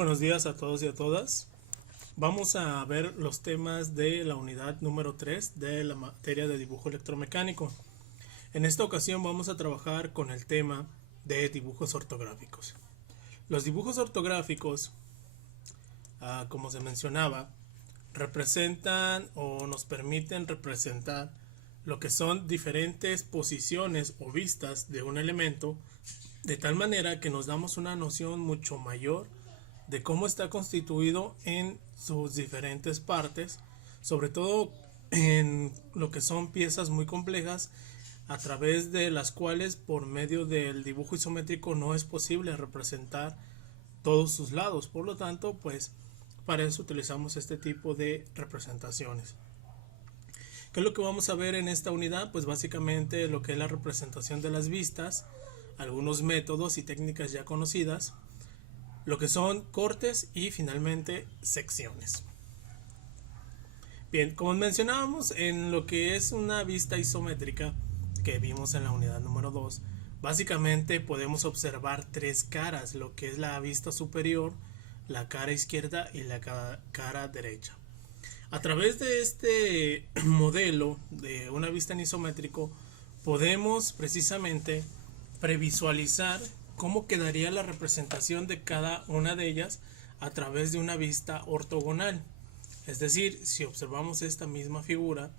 buenos días a todos y a todas. Vamos a ver los temas de la unidad número 3 de la materia de dibujo electromecánico. En esta ocasión vamos a trabajar con el tema de dibujos ortográficos. Los dibujos ortográficos, como se mencionaba, representan o nos permiten representar lo que son diferentes posiciones o vistas de un elemento, de tal manera que nos damos una noción mucho mayor de cómo está constituido en sus diferentes partes, sobre todo en lo que son piezas muy complejas, a través de las cuales por medio del dibujo isométrico no es posible representar todos sus lados. Por lo tanto, pues para eso utilizamos este tipo de representaciones. ¿Qué es lo que vamos a ver en esta unidad? Pues básicamente lo que es la representación de las vistas, algunos métodos y técnicas ya conocidas, lo que son cortes y finalmente secciones. Bien, como mencionábamos, en lo que es una vista isométrica que vimos en la unidad número 2, básicamente podemos observar tres caras, lo que es la vista superior, la cara izquierda y la cara derecha. A través de este modelo de una vista en isométrico podemos precisamente previsualizar cómo quedaría la representación de cada una de ellas a través de una vista ortogonal. Es decir, si observamos esta misma figura,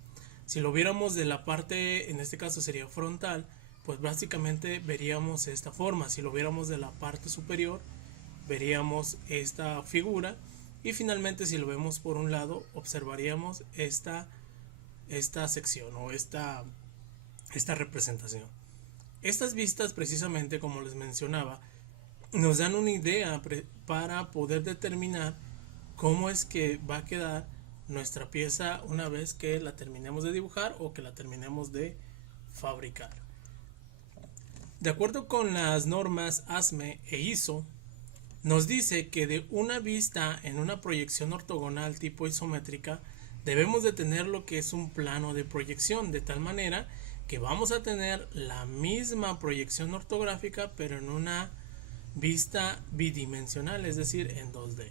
si lo viéramos de la parte, en este caso sería frontal, pues básicamente veríamos esta forma. Si lo viéramos de la parte superior, veríamos esta figura. Y finalmente, si lo vemos por un lado, observaríamos esta sección o esta representación. Estas vistas, precisamente como les mencionaba, nos dan una idea para poder determinar cómo es que va a quedar nuestra pieza una vez que la terminemos de dibujar o que la terminemos de fabricar. De acuerdo con las normas ASME e ISO, nos dice que de una vista en una proyección ortogonal tipo isométrica debemos de tener lo que es un plano de proyección, de tal manera que vamos a tener la misma proyección ortográfica pero en una vista bidimensional, es decir, en 2D.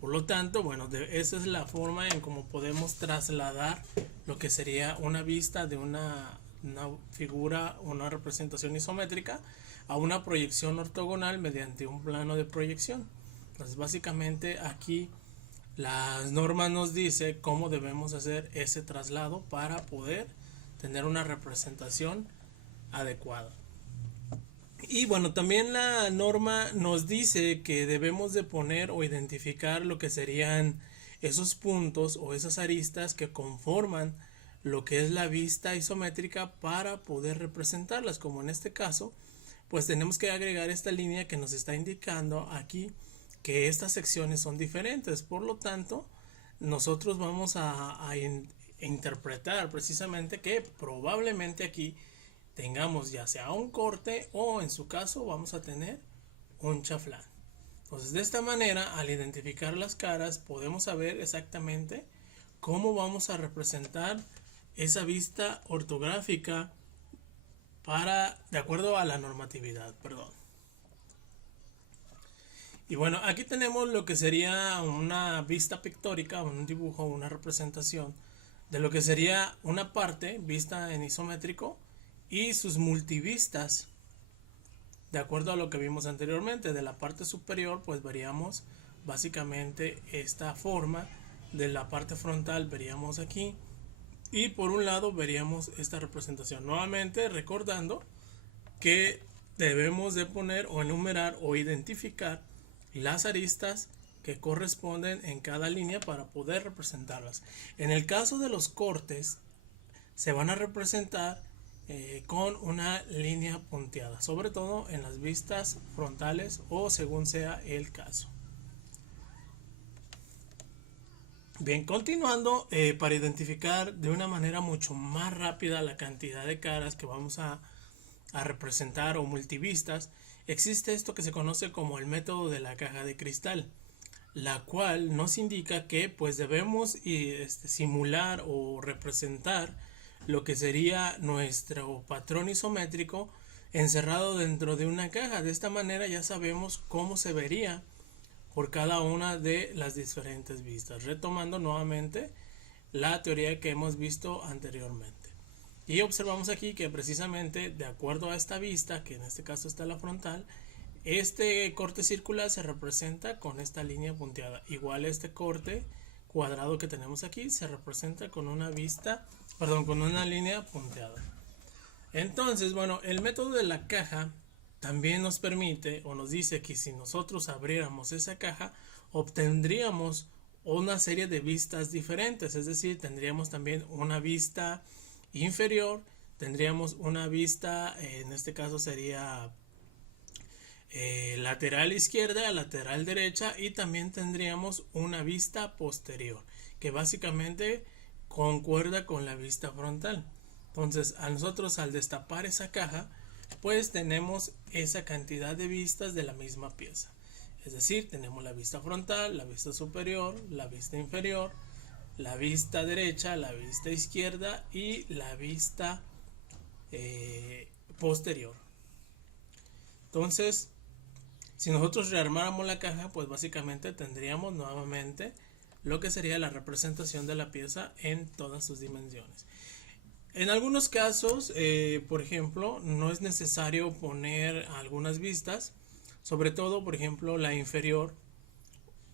Por lo tanto, bueno, esa es la forma en cómo podemos trasladar lo que sería una vista de una figura, una representación isométrica a una proyección ortogonal mediante un plano de proyección. Entonces, básicamente aquí las normas nos dice cómo debemos hacer ese traslado para poder tener una representación adecuada. Y bueno, también la norma nos dice que debemos de poner o identificar lo que serían esos puntos o esas aristas que conforman lo que es la vista isométrica para poder representarlas, como en este caso, pues tenemos que agregar esta línea que nos está indicando aquí que estas secciones son diferentes. Por lo tanto, nosotros vamos a interpretar precisamente que probablemente aquí tengamos ya sea un corte o en su caso vamos a tener un chaflán. Entonces, de esta manera, al identificar las caras, podemos saber exactamente cómo vamos a representar esa vista ortográfica de acuerdo a la normatividad, Y bueno, aquí tenemos lo que sería una vista pictórica, un dibujo, una representación de lo que sería una parte vista en isométrico y sus multivistas. De acuerdo a lo que vimos anteriormente, de la parte superior pues veríamos básicamente esta forma, de la parte frontal veríamos aquí y por un lado veríamos esta representación. Nuevamente recordando que debemos de poner o enumerar o identificar las aristas que corresponden en cada línea para poder representarlas. En el caso de los cortes se van a representar con una línea punteada, sobre todo en las vistas frontales o según sea el caso. Bien, continuando, para identificar de una manera mucho más rápida la cantidad de caras que vamos a representar o multivistas, existe esto que se conoce como el método de la caja de cristal, la cual nos indica que pues debemos simular o representar lo que sería nuestro patrón isométrico encerrado dentro de una caja. De esta manera ya sabemos cómo se vería por cada una de las diferentes vistas, retomando nuevamente la teoría que hemos visto anteriormente. Y observamos aquí que precisamente de acuerdo a esta vista, que en este caso está la frontal, este corte circular se representa con esta línea punteada. Igual este corte cuadrado que tenemos aquí se representa con una con una línea punteada. Entonces, bueno, el método de la caja también nos permite o nos dice que si nosotros abriéramos esa caja, obtendríamos una serie de vistas diferentes, es decir, tendríamos también una vista inferior, tendríamos una vista, en este caso sería lateral izquierda, lateral derecha, y también tendríamos una vista posterior, que básicamente concuerda con la vista frontal. Entonces, a nosotros al destapar esa caja, pues tenemos esa cantidad de vistas de la misma pieza. Es decir, tenemos la vista frontal, la vista superior, la vista inferior, la vista derecha, la vista izquierda y la vista posterior. Entonces, si nosotros rearmáramos la caja, pues básicamente tendríamos nuevamente lo que sería la representación de la pieza en todas sus dimensiones. En algunos casos, por ejemplo, no es necesario poner algunas vistas, sobre todo, por ejemplo, la inferior,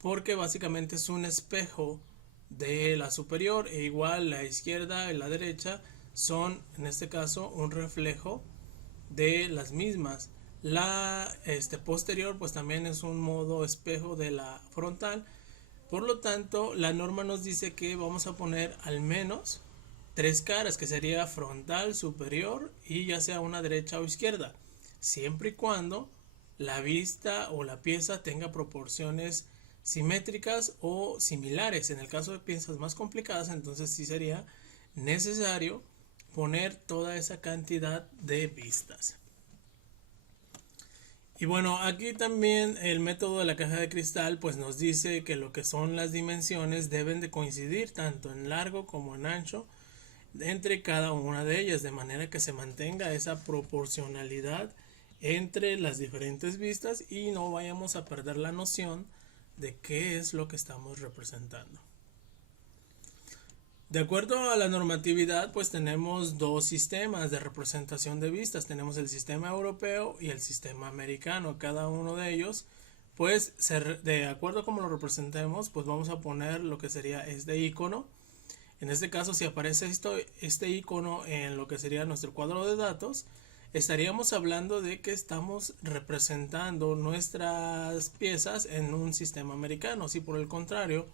porque básicamente es un espejo de la superior, e igual la izquierda y la derecha son, en este caso, un reflejo de las mismas. La posterior, pues también es un modo espejo de la frontal. Por lo tanto, la norma nos dice que vamos a poner al menos 3 caras, que sería frontal, superior y ya sea una derecha o izquierda, siempre y cuando la vista o la pieza tenga proporciones simétricas o similares. En el caso de piezas más complicadas, entonces sí sería necesario poner toda esa cantidad de vistas. Y bueno, aquí también el método de la caja de cristal pues nos dice que lo que son las dimensiones deben de coincidir tanto en largo como en ancho entre cada una de ellas, de manera que se mantenga esa proporcionalidad entre las diferentes vistas y no vayamos a perder la noción de qué es lo que estamos representando. De acuerdo a la normatividad, pues tenemos dos sistemas de representación de vistas. Tenemos el sistema europeo y el sistema americano. Cada uno de ellos, pues de acuerdo a cómo lo representemos, pues vamos a poner lo que sería este icono. En este caso, si aparece este icono en lo que sería nuestro cuadro de datos, estaríamos hablando de que estamos representando nuestras piezas en un sistema americano. Si por el contrario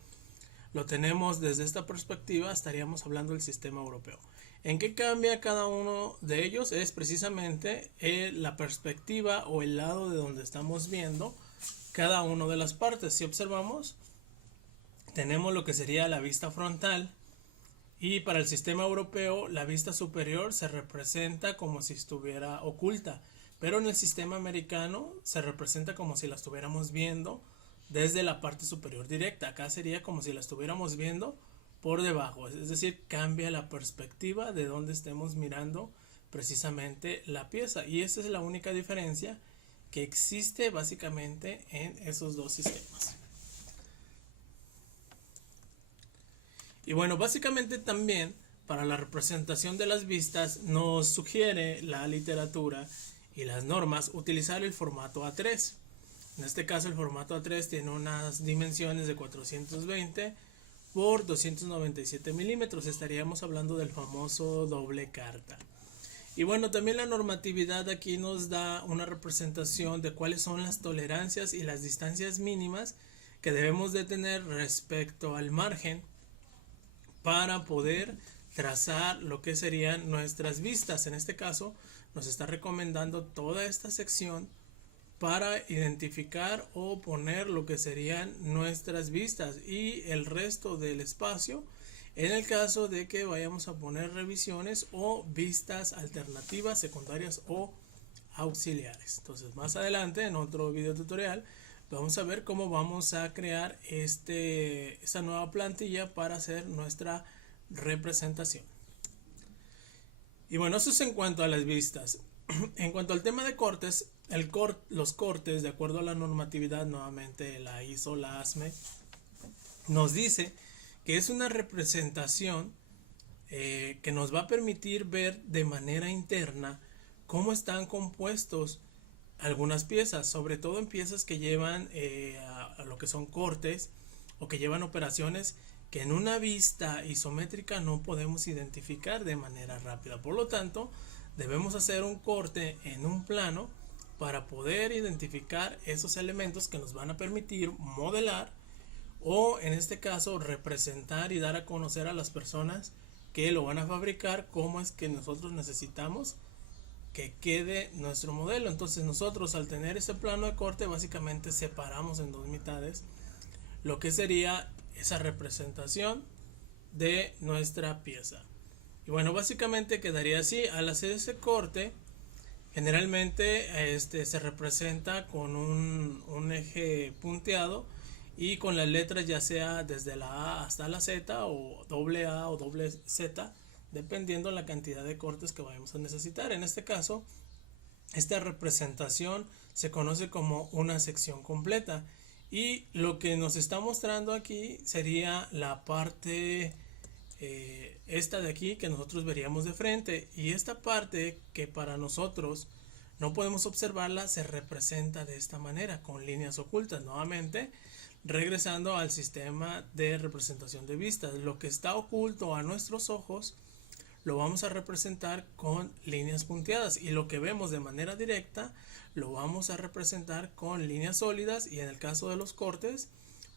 lo tenemos desde esta perspectiva, estaríamos hablando del sistema europeo. ¿En qué cambia cada uno de ellos? Es precisamente la perspectiva o el lado de donde estamos viendo cada una de las partes. Si observamos, tenemos lo que sería la vista frontal. Y para el sistema europeo, la vista superior se representa como si estuviera oculta, pero en el sistema americano se representa como si la estuviéramos viendo desde la parte superior directa. Acá sería como si la estuviéramos viendo por debajo, es decir, cambia la perspectiva de donde estemos mirando precisamente la pieza. Y esa es la única diferencia que existe básicamente en esos dos sistemas. Y bueno, básicamente también para la representación de las vistas nos sugiere la literatura y las normas utilizar el formato A3. En este caso el formato A3 tiene unas dimensiones de 420 por 297 milímetros. Estaríamos hablando del famoso doble carta. Y bueno, también la normatividad aquí nos da una representación de cuáles son las tolerancias y las distancias mínimas que debemos de tener respecto al margen para poder trazar lo que serían nuestras vistas. En este caso nos está recomendando toda esta sección para identificar o poner lo que serían nuestras vistas y el resto del espacio en el caso de que vayamos a poner revisiones o vistas alternativas, secundarias o auxiliares. Entonces más adelante en otro video tutorial vamos a ver cómo vamos a crear esta nueva plantilla para hacer nuestra representación. Y bueno, eso es en cuanto a las vistas. En cuanto al tema de cortes, Los cortes, de acuerdo a la normatividad, nuevamente la ISO, la ASME, nos dice que es una representación que nos va a permitir ver de manera interna cómo están compuestos algunas piezas, sobre todo en piezas que llevan a lo que son cortes o que llevan operaciones que en una vista isométrica no podemos identificar de manera rápida. Por lo tanto, debemos hacer un corte en un plano para poder identificar esos elementos que nos van a permitir modelar o en este caso representar y dar a conocer a las personas que lo van a fabricar cómo es que nosotros necesitamos que quede nuestro modelo. Entonces nosotros al tener ese plano de corte básicamente separamos en dos mitades lo que sería esa representación de nuestra pieza. Y bueno, básicamente quedaría así. Al hacer ese corte, generalmente se representa con un eje punteado y con las letras ya sea desde la A hasta la Z o doble A o doble Z, dependiendo la cantidad de cortes que vayamos a necesitar. En este caso, esta representación se conoce como una sección completa y lo que nos está mostrando aquí sería la parte esta de aquí que nosotros veríamos de frente, y esta parte que para nosotros no podemos observarla se representa de esta manera con líneas ocultas. Nuevamente regresando al sistema de representación de vistas, lo que está oculto a nuestros ojos lo vamos a representar con líneas punteadas y lo que vemos de manera directa lo vamos a representar con líneas sólidas, y en el caso de los cortes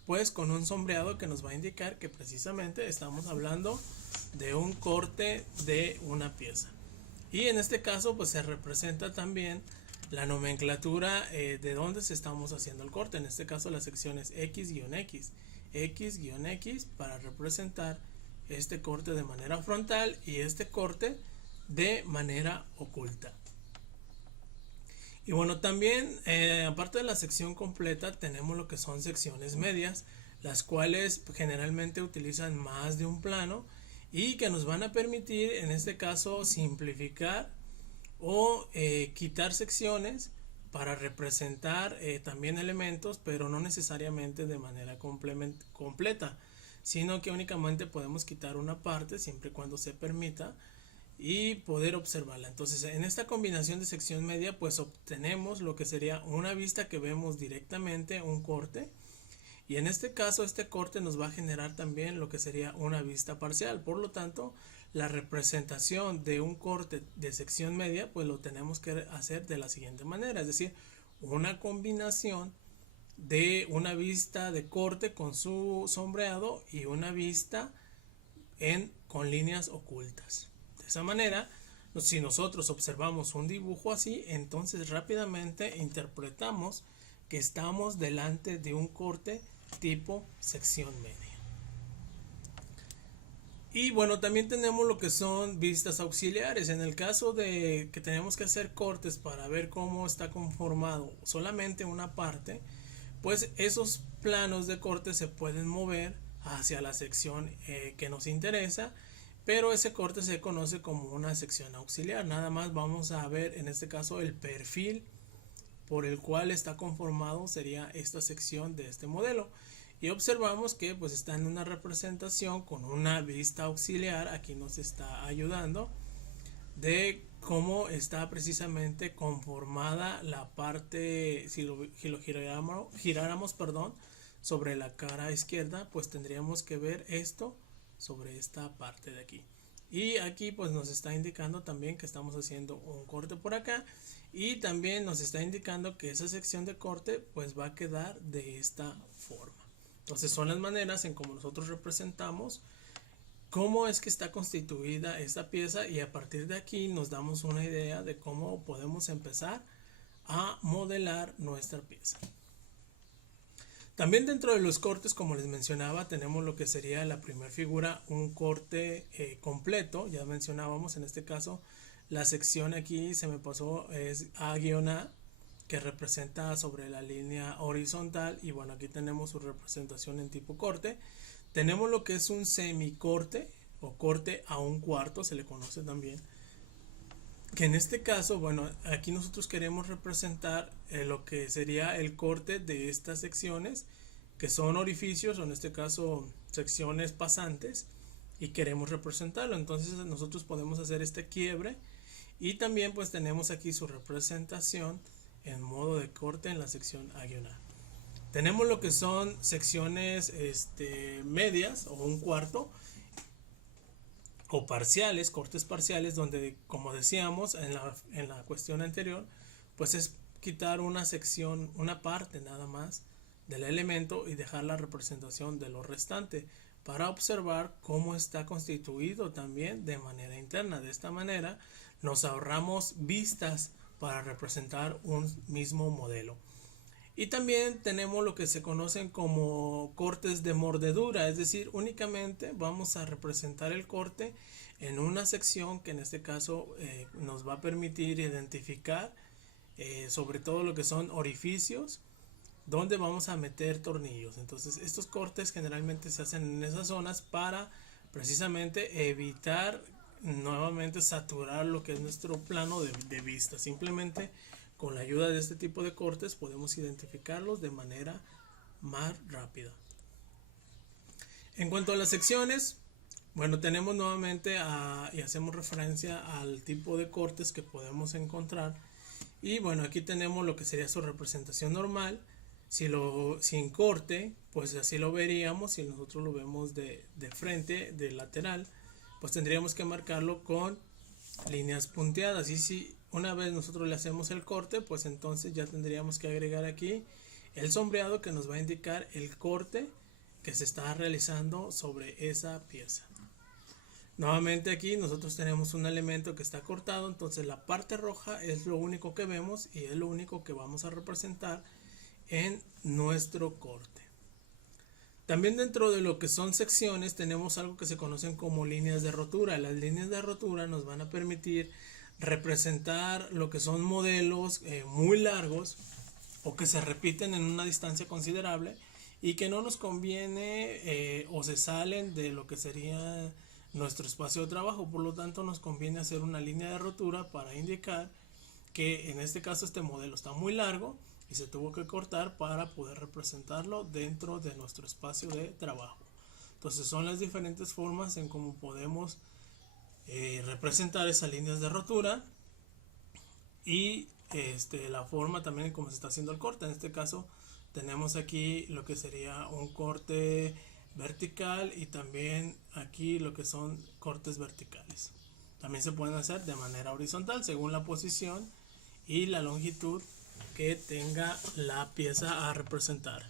pues con un sombreado que nos va a indicar que precisamente estamos hablando de un corte de una pieza. Y en este caso pues se representa también la nomenclatura de dónde se estamos haciendo el corte. En este caso la sección es X-X, X-X para representar este corte de manera frontal y este corte de manera oculta. Y bueno, también aparte de la sección completa tenemos lo que son secciones medias, las cuales generalmente utilizan más de un plano y que nos van a permitir en este caso simplificar o quitar secciones para representar también elementos, pero no necesariamente de manera completa, sino que únicamente podemos quitar una parte siempre y cuando se permita y poder observarla. Entonces en esta combinación de sección media pues obtenemos lo que sería una vista que vemos directamente, un corte, y en este caso este corte nos va a generar también lo que sería una vista parcial. Por lo tanto, la representación de un corte de sección media pues lo tenemos que hacer de la siguiente manera, es decir, una combinación de una vista de corte con su sombreado y una vista con líneas ocultas. De esa manera, si nosotros observamos un dibujo así, entonces rápidamente interpretamos que estamos delante de un corte tipo sección media. Y bueno, también tenemos lo que son vistas auxiliares. En el caso de que tenemos que hacer cortes para ver cómo está conformado solamente una parte, pues esos planos de corte se pueden mover hacia la sección que nos interesa, pero ese corte se conoce como una sección auxiliar. Nada más vamos a ver en este caso el perfil por el cual está conformado sería esta sección de este modelo, y observamos que pues está en una representación con una vista auxiliar. Aquí nos está ayudando de cómo está precisamente conformada la parte. Si lo giráramos sobre la cara izquierda, pues tendríamos que ver esto sobre esta parte de aquí, y aquí pues nos está indicando también que estamos haciendo un corte por acá, y también nos está indicando que esa sección de corte pues va a quedar de esta forma. Entonces son las maneras en cómo nosotros representamos cómo es que está constituida esta pieza, y a partir de aquí nos damos una idea de cómo podemos empezar a modelar nuestra pieza. También dentro de los cortes, como les mencionaba, tenemos lo que sería la primera figura, un corte completo. Ya mencionábamos en este caso la sección aquí se me pasó, es A-A, que representa sobre la línea horizontal, y bueno, aquí tenemos su representación en tipo corte. Tenemos lo que es un semicorte o corte a un cuarto, se le conoce también, que en este caso, bueno, aquí nosotros queremos representar lo que sería el corte de estas secciones, que son orificios, o en este caso secciones pasantes, y queremos representarlo. Entonces nosotros podemos hacer este quiebre, y también pues tenemos aquí su representación en modo de corte en la sección A-A. Tenemos lo que son secciones medias o un cuarto, o parciales, cortes parciales, donde, como decíamos en la cuestión anterior, pues es quitar una sección, una parte nada más del elemento, y dejar la representación de lo restante, para observar cómo está constituido también de manera interna. De esta manera nos ahorramos vistas para representar un mismo modelo. Y también tenemos lo que se conocen como cortes de mordedura, es decir, únicamente vamos a representar el corte en una sección que en este caso nos va a permitir identificar sobre todo lo que son orificios donde vamos a meter tornillos. Entonces estos cortes generalmente se hacen en esas zonas para precisamente evitar nuevamente saturar lo que es nuestro plano de vista. Simplemente con la ayuda de este tipo de cortes podemos identificarlos de manera más rápida. En cuanto a las secciones, bueno, tenemos nuevamente y hacemos referencia al tipo de cortes que podemos encontrar. Y bueno, aquí tenemos lo que sería su representación normal. Sin corte, pues así lo veríamos. Si nosotros lo vemos de frente, de lateral, pues tendríamos que marcarlo con líneas punteadas. Y si una vez nosotros le hacemos el corte, pues entonces ya tendríamos que agregar aquí el sombreado, que nos va a indicar el corte que se está realizando sobre esa pieza. Nuevamente aquí nosotros tenemos un elemento que está cortado, entonces la parte roja es lo único que vemos y es lo único que vamos a representar en nuestro corte. También dentro de lo que son secciones tenemos algo que se conocen como líneas de rotura. Las líneas de rotura nos van a permitir representar lo que son modelos muy largos, o que se repiten en una distancia considerable y que no nos conviene o se salen de lo que sería nuestro espacio de trabajo. Por lo tanto nos conviene hacer una línea de rotura para indicar que en este caso este modelo está muy largo y se tuvo que cortar para poder representarlo dentro de nuestro espacio de trabajo. Entonces son las diferentes formas en cómo podemos representar esas líneas de rotura, y la forma también en cómo se está haciendo el corte. En este caso tenemos aquí lo que sería un corte vertical, y también aquí lo que son cortes verticales. También se pueden hacer de manera horizontal según la posición y la longitud que tenga la pieza a representar.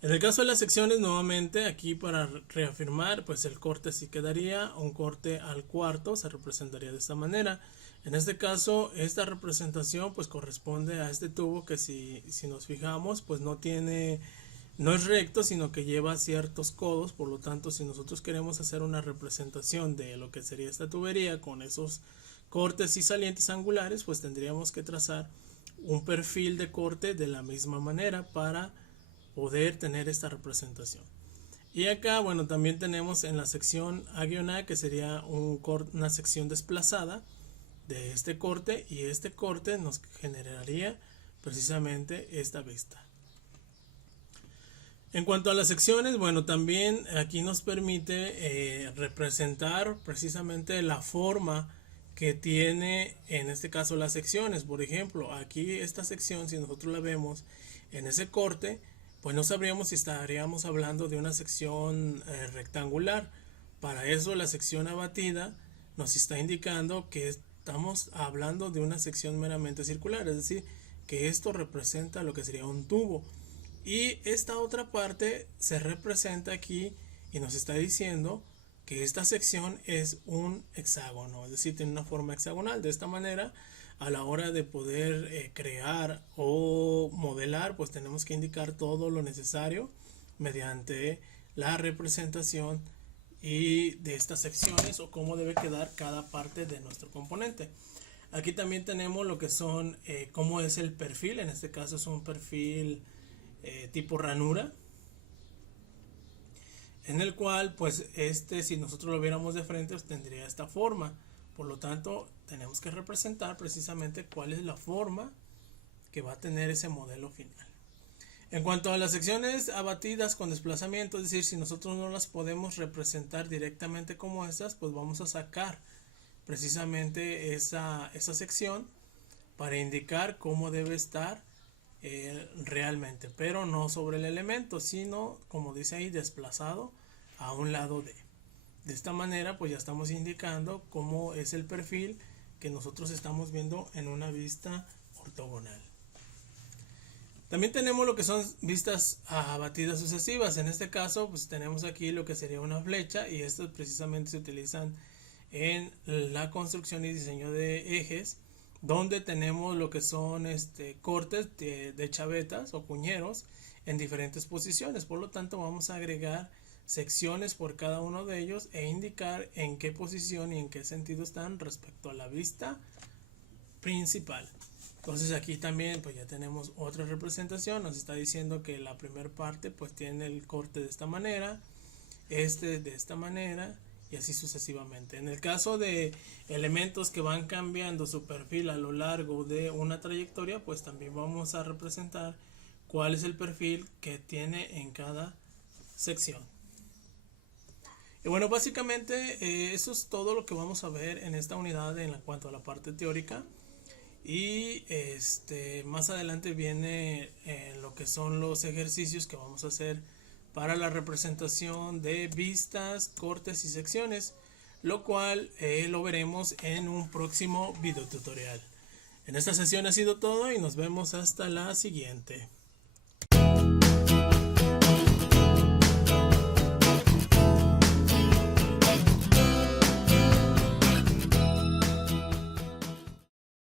En el caso de las secciones, nuevamente aquí para reafirmar, pues el corte sí quedaría un corte al cuarto, se representaría de esta manera. En este caso, esta representación pues corresponde a este tubo que si nos fijamos pues no es recto, sino que lleva ciertos codos. Por lo tanto, si nosotros queremos hacer una representación de lo que sería esta tubería con esos cortes y salientes angulares, pues tendríamos que trazar un perfil de corte de la misma manera para poder tener esta representación. Y acá, bueno, también tenemos en la sección A-A, que sería una sección desplazada de este corte, y este corte nos generaría precisamente esta vista. En cuanto a las secciones, bueno, también aquí nos permite representar precisamente la forma que tiene en este caso las secciones. Por ejemplo, aquí esta sección, si nosotros la vemos en ese corte, pues no sabríamos si estaríamos hablando de una sección rectangular. Para eso la sección abatida nos está indicando que estamos hablando de una sección meramente circular, es decir, que esto representa lo que sería un tubo. Y esta otra parte se representa aquí y nos está diciendo que esta sección es un hexágono, es decir, tiene una forma hexagonal. De esta manera, a la hora de poder crear o modelar, pues tenemos que indicar todo lo necesario mediante la representación y de estas secciones, o cómo debe quedar cada parte de nuestro componente. Aquí también tenemos lo que son cómo es el perfil. En este caso es un perfil tipo ranura, en el cual pues si nosotros lo viéramos de frente, pues tendría esta forma. Por lo tanto, tenemos que representar precisamente cuál es la forma que va a tener ese modelo final. En cuanto a las secciones abatidas con desplazamiento, es decir, si nosotros no las podemos representar directamente como estas, pues vamos a sacar precisamente esa sección para indicar cómo debe estar realmente, pero no sobre el elemento, sino, como dice ahí, desplazado a un lado de. De esta manera, pues ya estamos indicando cómo es el perfil que nosotros estamos viendo en una vista ortogonal. También tenemos lo que son vistas abatidas sucesivas. En este caso, pues tenemos aquí lo que sería una flecha, y estas precisamente se utilizan en la construcción y diseño de ejes, donde tenemos lo que son cortes de chavetas o cuñeros en diferentes posiciones. Por lo tanto, vamos a agregar secciones por cada uno de ellos e indicar en qué posición y en qué sentido están respecto a la vista principal. Entonces aquí también pues ya tenemos otra representación. Nos está diciendo que la primera parte pues tiene el corte de esta manera, de esta manera, y así sucesivamente. En el caso de elementos que van cambiando su perfil a lo largo de una trayectoria, pues también vamos a representar cuál es el perfil que tiene en cada sección. Y bueno, básicamente eso es todo lo que vamos a ver en esta unidad en cuanto a la parte teórica. Y más adelante viene lo que son los ejercicios que vamos a hacer para la representación de vistas, cortes y secciones, lo cual lo veremos en un próximo video tutorial. En esta sesión ha sido todo y nos vemos hasta la siguiente.